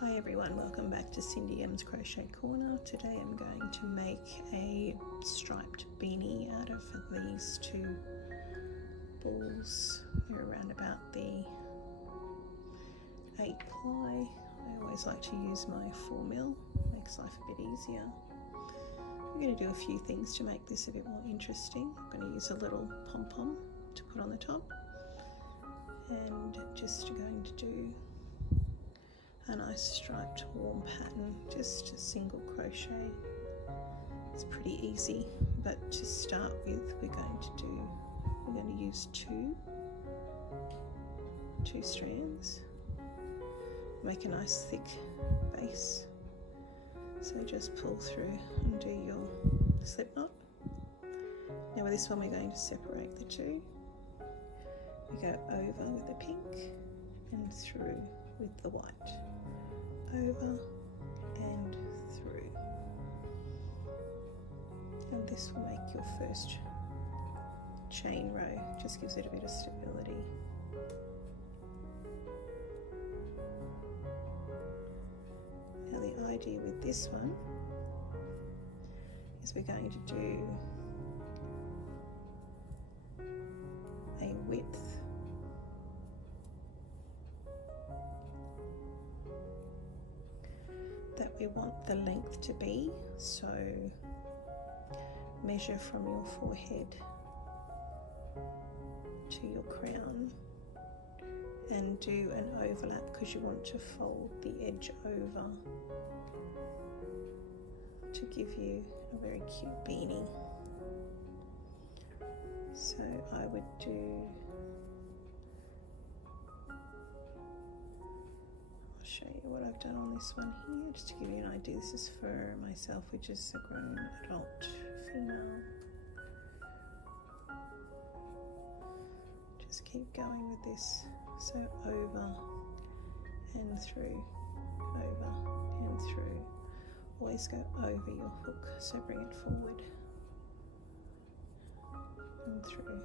Hi everyone, welcome back to Cindy M's Crochet Corner. Today I'm going to make a striped beanie out of these two balls. They're around about the 8 ply. I always like to use my 4mm, makes life a bit easier. I'm going to do a few things to make this a bit more interesting. I'm going to use a little pom pom to put on the top, and just going to do a nice striped warm pattern, just a single crochet. It's pretty easy, but to start with we're going to use two strands, make a nice thick base. So just pull through and do your slip knot. Now with this one we're going to separate the two. We go over with the pink and through with the white. Over and through, and this will make your first chain row, just gives it a bit of stability. Now the idea with this one is we're going to do a width that we want the length to be, so measure from your forehead to your crown and do an overlap because you want to fold the edge over to give you a very cute beanie. So I would do, show you what I've done on this one here, just to give you an idea. This is for myself, which is a grown adult female. Just keep going with this. So over and through, over and through. Always go over your hook, so bring it forward and through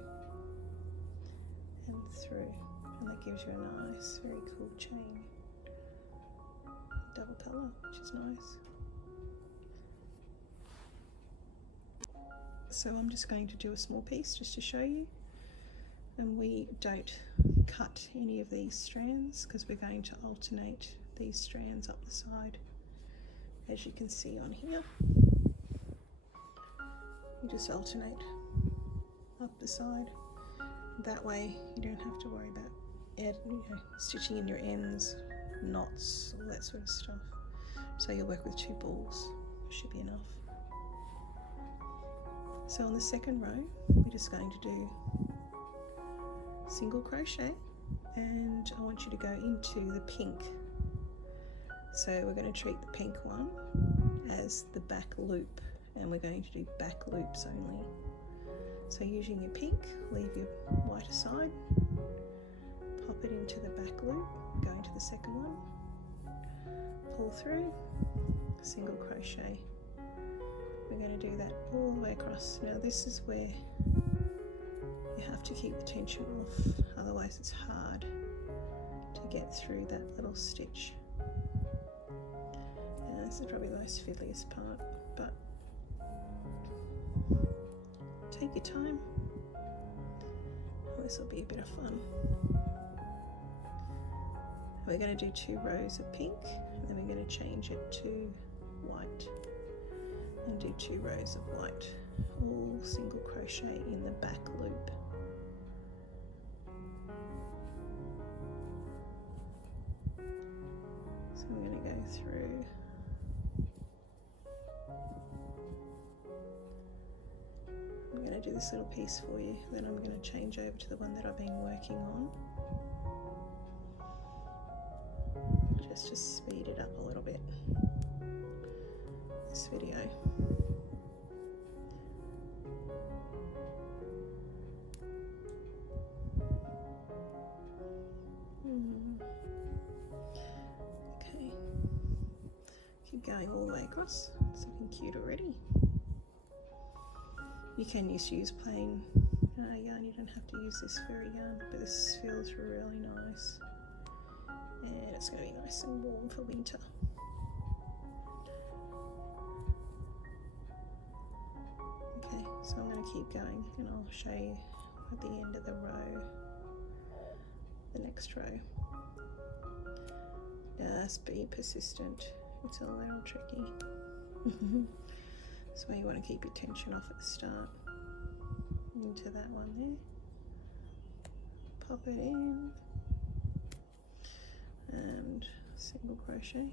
and through, and that gives you a nice, very cool chain. Double colour, which is nice. So I'm just going to do a small piece just to show you, and we don't cut any of these strands because we're going to alternate these strands up the side, as you can see on here. You just alternate up the side, that way you don't have to worry about stitching in your ends, knots, all that sort of stuff. So you'll work with 2 balls, should be enough. So on the second row we're just going to do single crochet, and I want you to go into the pink. So we're going to treat the pink one as the back loop, and we're going to do back loops only. So using your pink, leave your white aside, pop it into the back loop, go into the second one, pull through, single crochet. We're going to do that all the way across. Now this is where you have to keep the tension off, otherwise it's hard to get through that little stitch. Now this is probably the most fiddliest part, but take your time. This will be a bit of fun. We're going to do 2 rows of pink, and then we're going to change it to white and do 2 rows of white, all single crochet in the back loop. So I'm going to go through I'm going to do this little piece for you, then I'm going to change over to the one that I've been working on, just to speed it up a little bit, this video. Okay, keep going all the way across. It's looking cute already. You can just use plain yarn, you don't have to use this fairy yarn, but this feels really nice. and it's going to be nice and warm for winter. Okay, so I'm going to keep going and I'll show you at the end of the row, the next row. Just be persistent, it's a little tricky. That's why you want to keep your tension off at the start. Into that one there, pop it in and single crochet.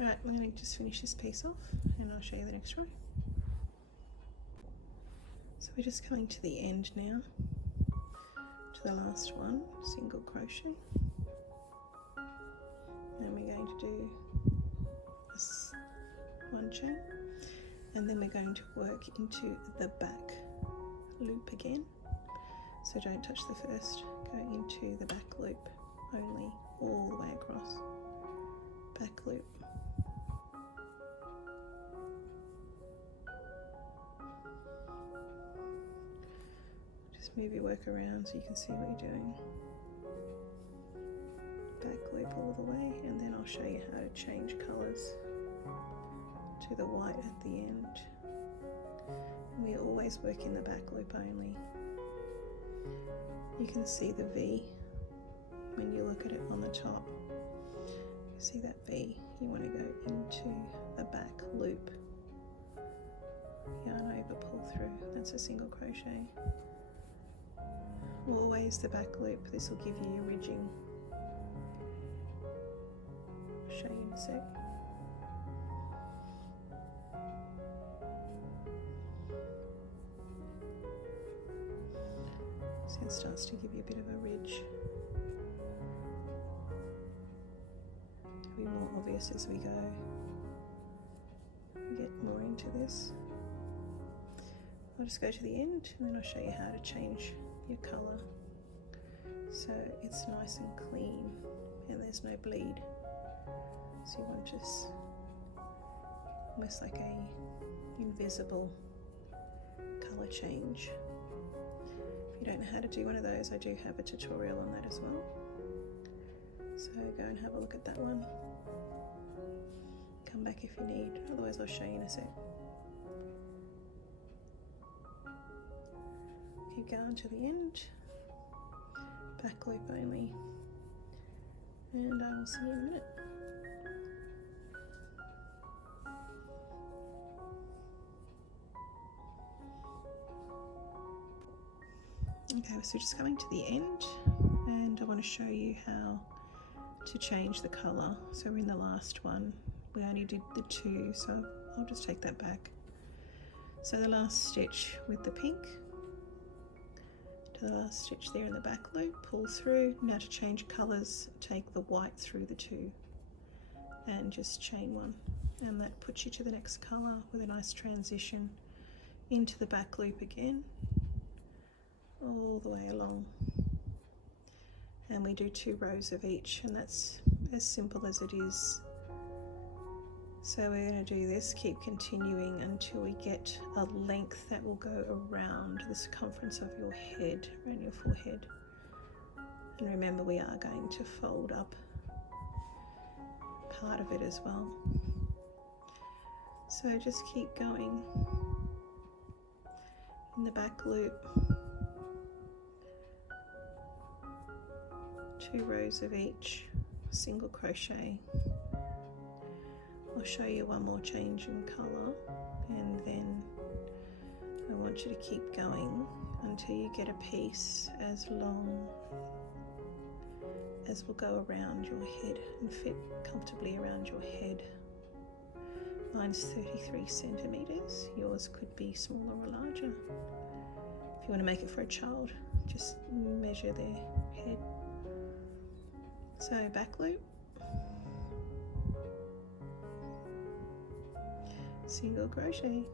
Alright, we're going to just finish this piece off and I'll show you the next row. So we're just coming to the end now, to the last one, single crochet, and we're going to do this one chain, and then we're going to work into the back loop again. So don't touch the first, go into the back loop only, all the way across, back loop. Just move your work around so you can see what you're doing. Back loop all the way, and then I'll show you how to change colours to the white at the end. And we always work in the back loop only. You can see the V when you look at it on the top. You see that V? You want to go into the back loop. Yarn over, pull through. That's a single crochet. Always the back loop. This will give you your ridging. I'll show you in a sec. So it starts to give you a bit of a ridge. It'll be more obvious as we go. Get more into this. I'll just go to the end and then I'll show you how to change your colour so it's nice and clean and there's no bleed. So you want just almost like a invisible colour change. If you don't know how to do one of those, I do have a tutorial on that as well. So go and have a look at that one. Come back if you need, otherwise I'll show you in a sec. Keep going to the end, back loop only, and I will see you in a minute. Okay, so just coming to the end, and I want to show you how to change the colour. So we're in the last one, we only did the two, so I'll just take that back. So the last stitch with the pink, to the last stitch there in the back loop, pull through. Now to change colours, take the white through the two and just chain one, and that puts you to the next colour with a nice transition into the back loop again, all the way along. And we do 2 rows of each, and that's as simple as it is. So we're going to do this, keep continuing until we get a length that will go around the circumference of your head, around your forehead. And remember, we are going to fold up part of it as well. So just keep going in the back loop, 2 rows of each, single crochet. I'll show you one more change in colour, and then I want you to keep going until you get a piece as long as will go around your head and fit comfortably around your head. Mine's 33 centimetres, yours could be smaller or larger. If you want to make it for a child, just measure their head. So back loop, single crochet.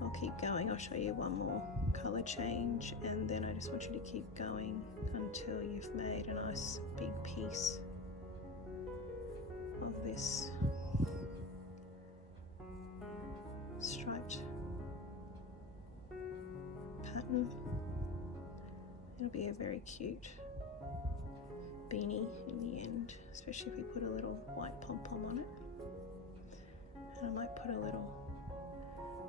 I'll keep going, I'll show you one more colour change, and then I just want you to keep going until you've made a nice big piece of this striped pattern. It'll be a very cute beanie in the end, especially if we put a little white pom-pom on it. And I might put a little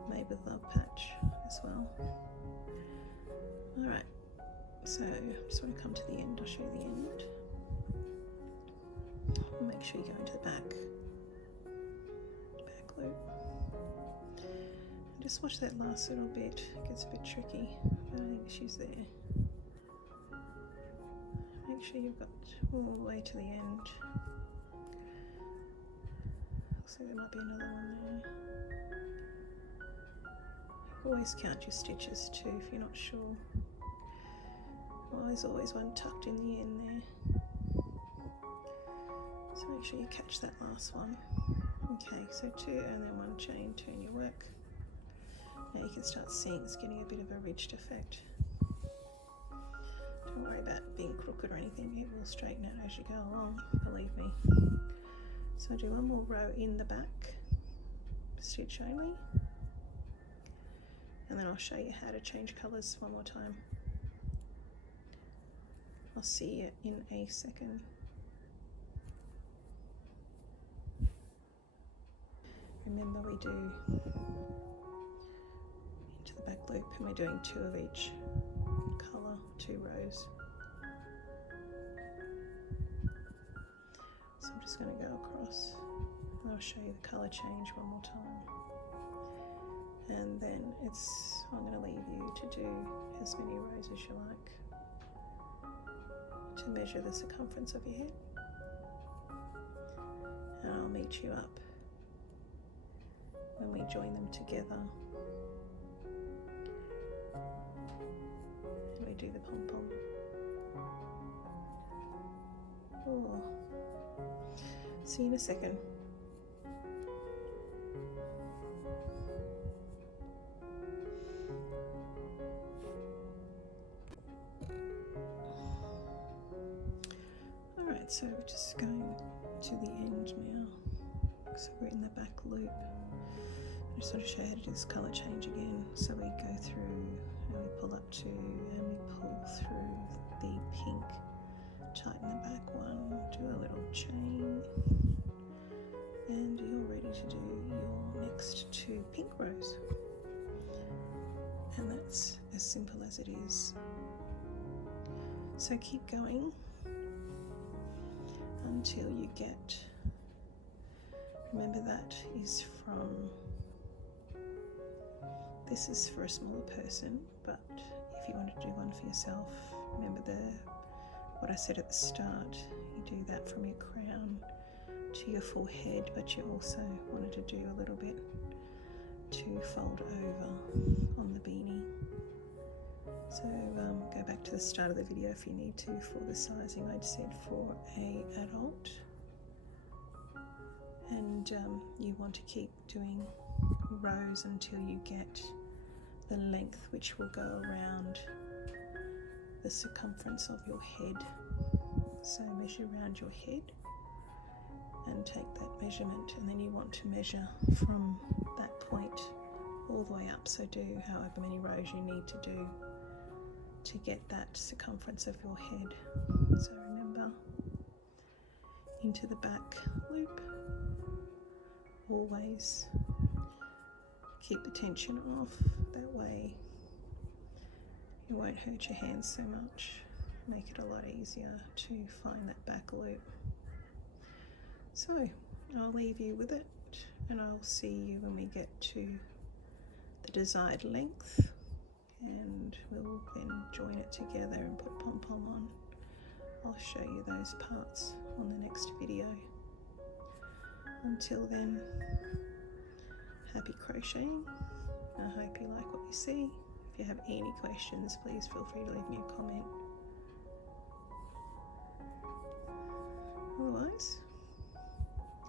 Made with Love patch as well. Alright, so I just want to come to the end. I'll show you the end. Make sure you go into the back loop. And just watch that last little bit. It gets a bit tricky, but I think she's there. Make sure you've got all the way to the end. Looks like there might be another one there. Always count your stitches too if you're not sure. Well, there's always one tucked in the end there. So make sure you catch that last one. Okay, so 2 and then 1 chain, turn your work. Now you can start seeing it's getting a bit of a ridged effect. Don't worry about being crooked or anything, it will straighten out as you go along, believe me. So I'll do one more row in the back, stitch only, and then I'll show you how to change colours one more time. I'll see you in a second. Remember, we do into the back loop and we're doing 2 of each colour, 2 rows. So I'm just going to go across and I'll show you the colour change one more time. And then I'm going to leave you to do as many rows as you like to measure the circumference of your head. And I'll meet you up when we join them together and we do the pom-pom. Oh. See you in a second. Alright, so we're just going to the end now. So we're in the back loop. I just want to show you how to do this colour change again. So we go through and we pull up 2 and we pull through the pink, tighten the back one, do a little chain, and you're ready to do your next 2 pink rows. And that's as simple as it is. So keep going until you get, remember that is from, this is for a smaller person, but if you want to do one for yourself, remember what I said at the start, you do that from your crown to your forehead, but you also wanted to do a little bit to fold over on the beanie. So go back to the start of the video if you need to for the sizing I'd said for a adult, and you want to keep doing rows until you get the length which will go around the circumference of your head. So measure around your head and take that measurement, and then you want to measure from that point all the way up. So do however many rows you need to do to get that circumference of your head. So remember, into the back loop, always keep the tension off, that way it won't hurt your hands so much, make it a lot easier to find that back loop. So I'll leave you with it and I'll see you when we get to the desired length, and we'll then join it together and put Pom Pom on. I'll show you those parts on the next video. Until then, happy crocheting. I hope you like what you see. If you have any questions, please feel free to leave me a comment. Otherwise,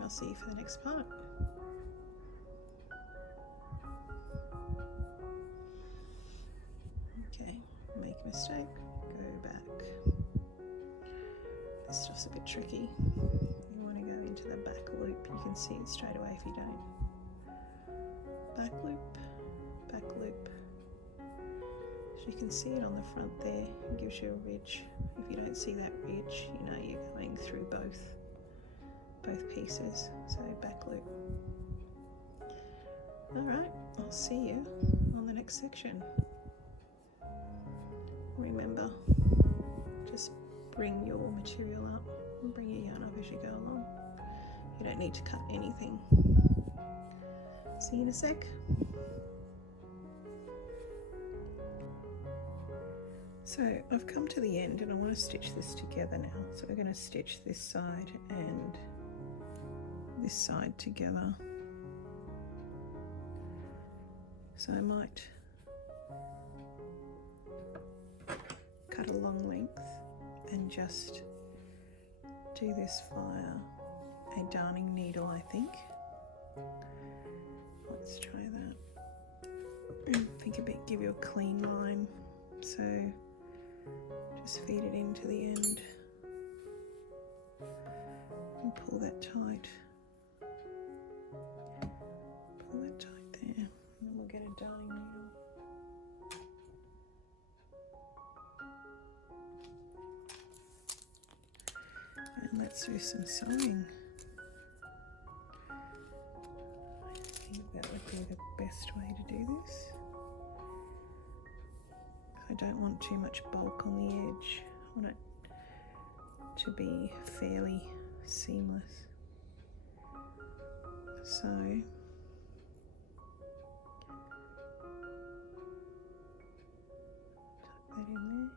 I'll see you for the next part. Okay, make a mistake, go back. This stuff's a bit tricky. You want to go into the back loop. You can see it straight away if you don't. Back loop, back loop. So you can see it on the front there. It gives you a ridge. If you don't see that ridge, you know you're through both pieces. So back loop. Alright, I'll see you on the next section. Remember, just bring your material up and bring your yarn up as you go along. You don't need to cut anything. See you in a sec. So I've come to the end and I want to stitch this together now. So we're going to stitch this side and this side together. So I might cut a long length and just do this via a darning needle, I think. Let's try that. I think give you a clean line. So just feed it into the end and pull that tight. Pull that tight there, and then we'll get a darning needle. And let's do some sewing. I think that would be the best way to do this. I don't want too much bulk on the edge. I want it to be fairly seamless. So tuck that in there,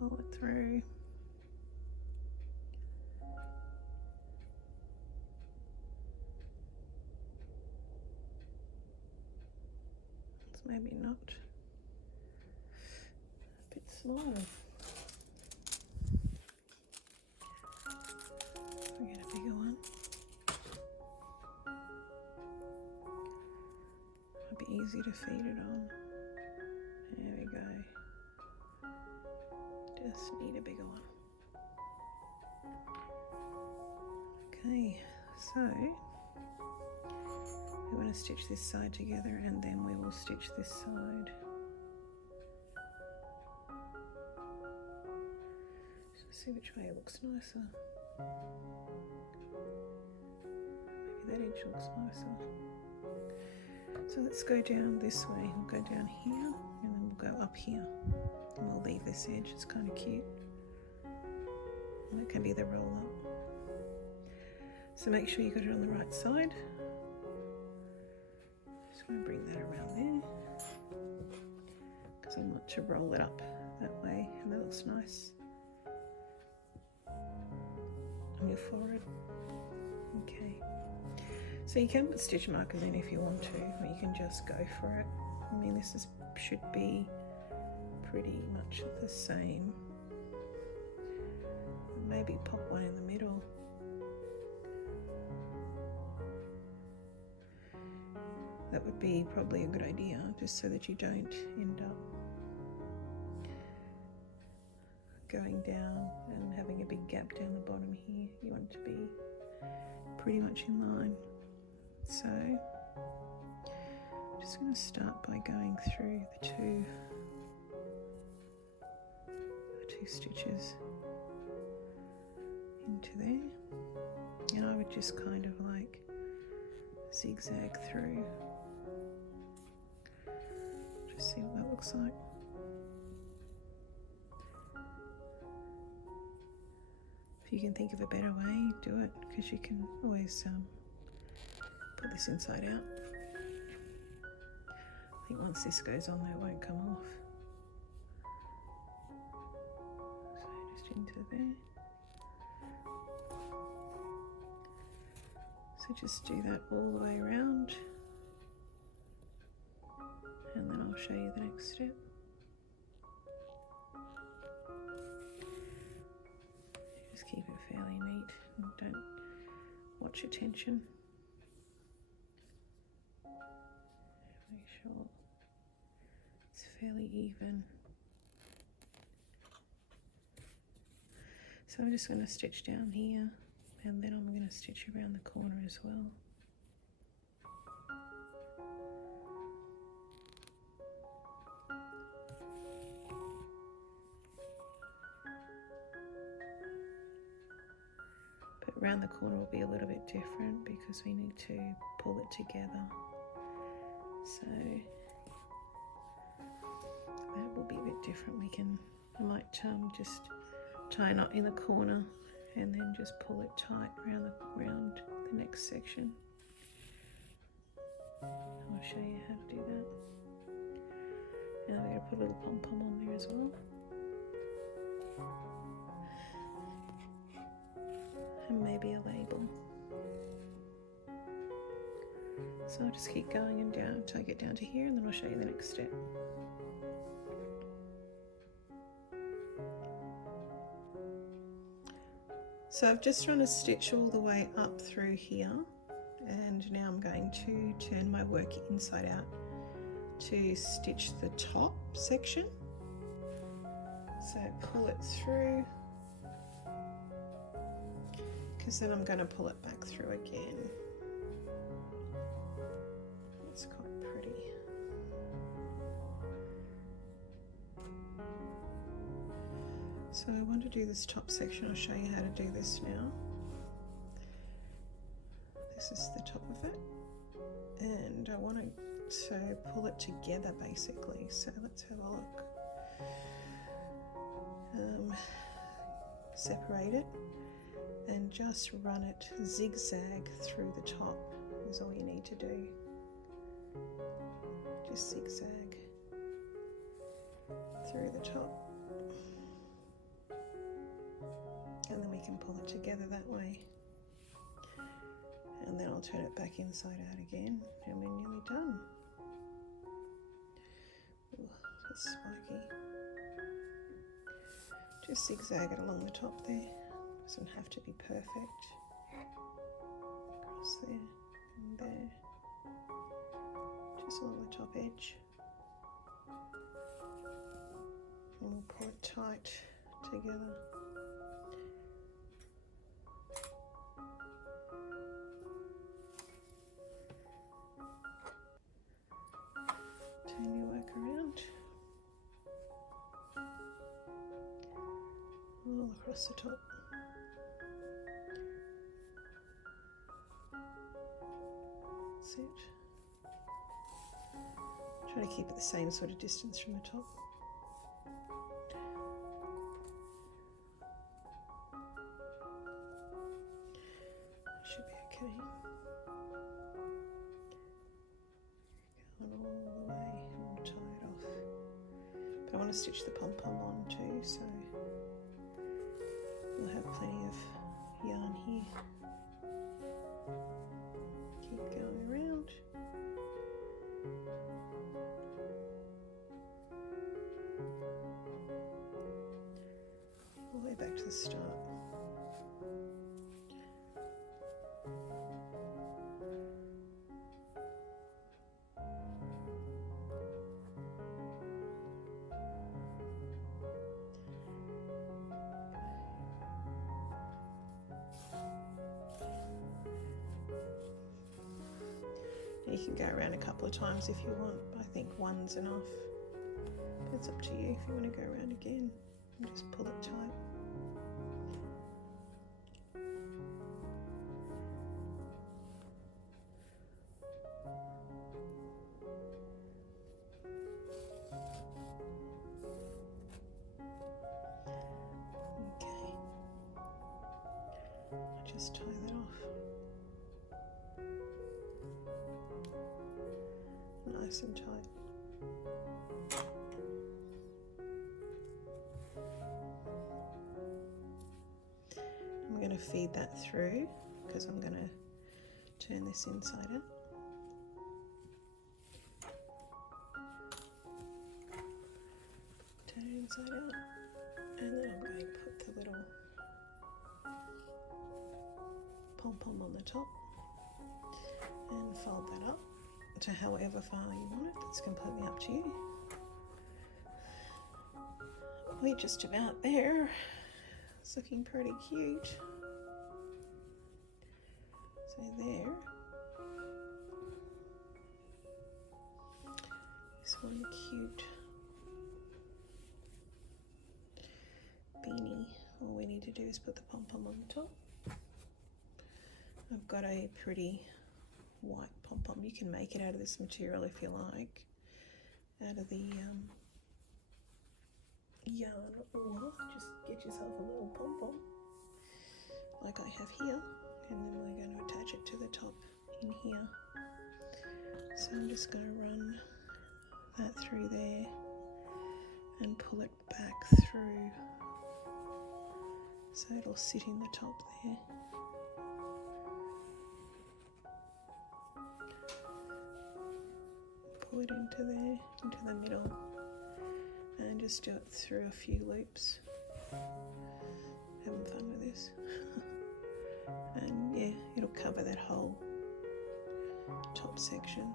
pull it through. It's maybe not. Small. I'll get a bigger one. Might be easy to feed it on. There we go. Just need a bigger one. Okay, so we want to stitch this side together and then we will stitch this side. See which way it looks nicer. Maybe that edge looks nicer. So let's go down this way. We'll go down here and then we'll go up here. And we'll leave this edge, it's kind of cute. And that can be the roll up. So make sure you got it on the right side. Just going to bring that around there. Because I want to roll it up that way and that looks nice. Your forehead. Okay, so you can put stitch markers in if you want to, or you can just go for it. I mean, this should be pretty much the same. Maybe pop one in the middle. That would be probably a good idea, just so that you don't end up going down and having a big gap down the bottom here. You want it to be pretty much in line. So I'm just going to start by going through the two stitches into there, and I would just kind of like zigzag through. Just see what that looks like. If you can think of a better way, do it, because you can always put this inside out. I think once this goes on, that won't come off. So just into there. So just do that all the way around, and then I'll show you the next step. Just keep it fairly neat and don't watch your tension. Make sure it's fairly even. So I'm just going to stitch down here, and then I'm going to stitch around the corner as well. around the corner will be a little bit different because we need to pull it together. So that will be a bit different. I might just tie a knot in the corner and then just pull it tight around the next section. I'll show you how to do that. And I'm going to put a little pom pom on there as well. And maybe a label. So I'll just keep going and down until I get down to here, and then I'll show you the next step. So I've just run a stitch all the way up through here, and now I'm going to turn my work inside out to stitch the top section. So pull it through, because then I'm going to pull it back through again. It's quite pretty. So I want to do this top section. I'll show you how to do this now. This is the top of it, and I want to pull it together basically. So let's have a look. Separate it and just run it zigzag through the top is all you need to do. Just zigzag through the top, and then we can pull it together that way, and then I'll turn it back inside out again and we're nearly done. Ooh, that's spiky. Just zigzag it along the top there. Doesn't have to be perfect. Across there and there. Just along the top edge. And we'll pull it tight together. Turn your work around. All across the top. That's it. Try to keep it the same sort of distance from the top. Should be okay. Going all the way, and we'll tie it off. But I want to stitch the pom pom on too, so we'll have plenty of yarn here. Keep going around. All the way back to the start. You can go around a couple of times if you want. I think one's enough. But it's up to you if you want to go around again. And just pull it tight. Okay. I'll just tie that off. Nice and tight. I'm going to feed that through because I'm going to turn this inside out. Turn it inside out, and then I'm going to put the little pom pom on the top and fold that up to however far you want it. It's completely up to you. We're just about there. It's looking pretty cute. So there. This one cute beanie. All we need to do is put the pom pom on the top. I've got a pretty white pom-pom. You can make it out of this material if you like, out of the yarn, or just get yourself a little pom-pom like I have here, and then we're going to attach it to the top in here. So I'm just going to run that through there and pull it back through so it'll sit in the top there. Pull it into there, into the middle, and just do it through a few loops. Having fun with this. And yeah, it'll cover that whole top section,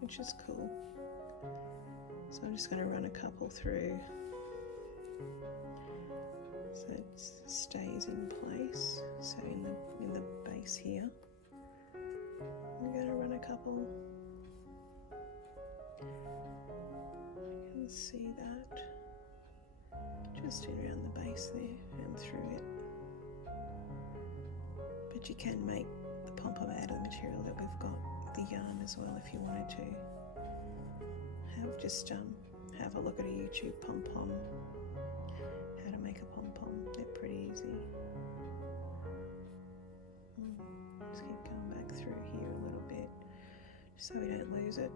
which is cool. So I'm just going to run a couple through so it stays in place. So in the base here, I'm going to run a couple. You can see that just around the base there and through it. But you can make the pom-pom out of the material that we've got, the yarn as well, if you wanted to. Have a look at a YouTube pom-pom, how to make a pom-pom. They're pretty easy. Just keep going back through here a little bit, just so we don't lose it.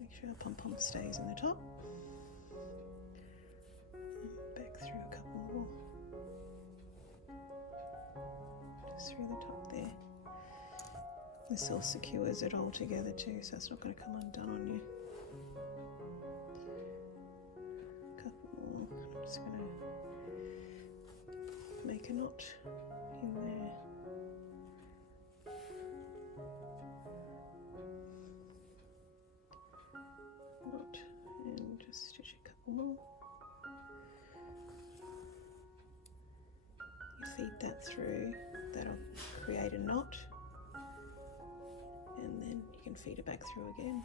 Make sure our pom-pom stays in the top. Back through a couple more. Just through the top there. This all secures it all together too, so it's not going to come undone on you. A couple more. I'm just going to make a knot in there. Knot, and just stitch a couple more. You feed that through, that'll create a knot. And then you can feed it back through again.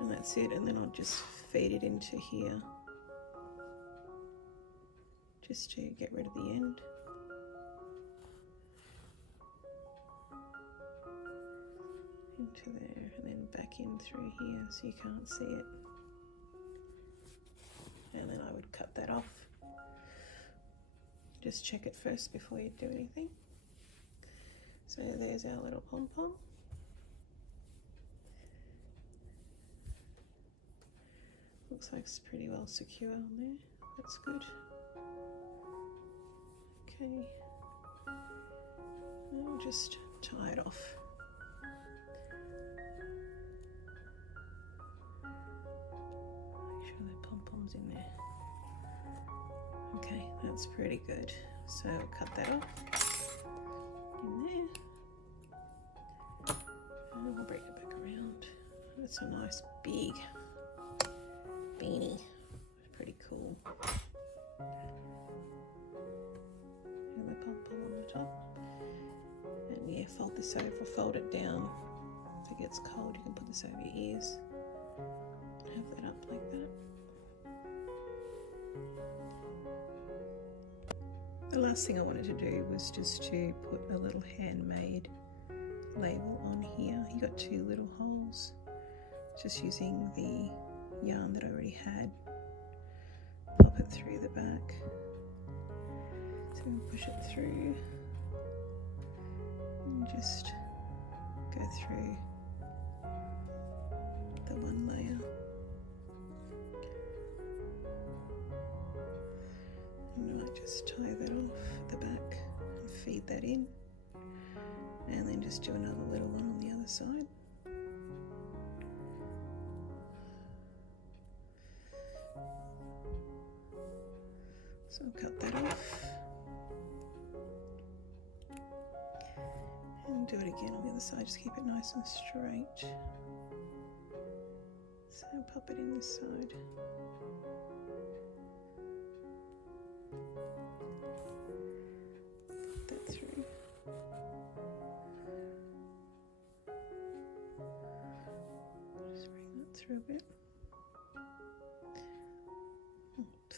And that's it, and then I'll just feed it into here just to get rid of the end. Into there, and then back in through here so you can't see it. And then I would cut that off. Just check it first before you do anything. So there's our little pom-pom. Looks like it's pretty well secure on there. That's good. Okay. I'll just tie it off. Make sure that pom-pom's in there. Okay, that's pretty good. So I'll cut that off in there. And we'll bring it back around. That's a nice big beanie. Pretty cool. And the pom-pom on the top. And yeah, fold this over, fold it down. If it gets cold, you can put this over your ears. Have that up like that. The last thing I wanted to do was just to put a little handmade label on here. You got two little holes, just using the yarn that I already had. Pop it through the back. So we'll push it through and just go through the one layer. And I might just tie that off at the back and feed that in, and then just do another little one on the other side. So I'll cut that off and do it again on the other side. Just keep it nice and straight. So pop it in this side. Put that through. Just bring that through a bit.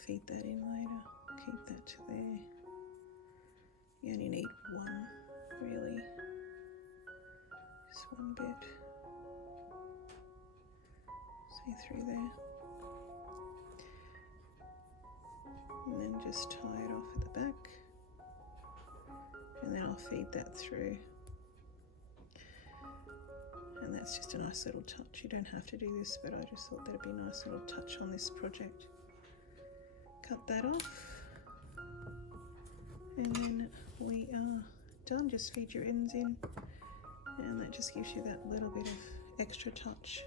feed that in later. Keep that to there. You only need one, really. Just one bit. See through there. And then just tie it off at the back. And then I'll feed that through. And that's just a nice little touch. You don't have to do this, but I just thought that'd be a nice little touch on this project. Cut that off. And then we are done. Just feed your ends in. And that just gives you that little bit of extra touch.